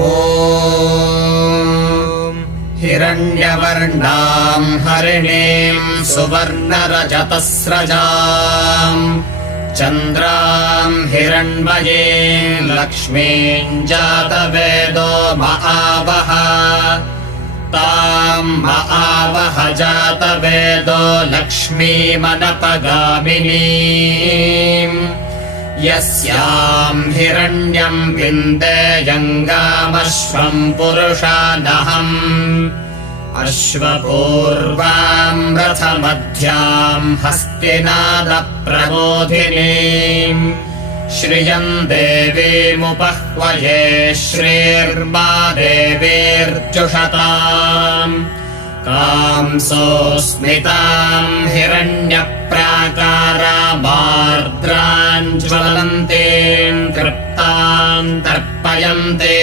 ॐ हिरण्यवर्णाम् हरिणीम् सुवर्णरजतस्रजाम् चन्द्राम् हिरण्मयीम् लक्ष्मीम् जातवेदो महावः ताम् महावः जातवेदो लक्ष्मीमनपगामिनीम् यस्याम् हिरण्यम् विन्देयङ्गामश्वम् पुरुषानहम् अश्वपूर्वाम् रथमध्याम् हस्तिनादप्रबोधिनीम् श्रियम् देवीमुपह्वये श्रीर्मा देवीर्जुषताम् कांसोऽस्मिताम् हिरण्यप्राकारामार्द्राम् ज्वलन्तीम् तृप्ताम् तर्पयन्ते।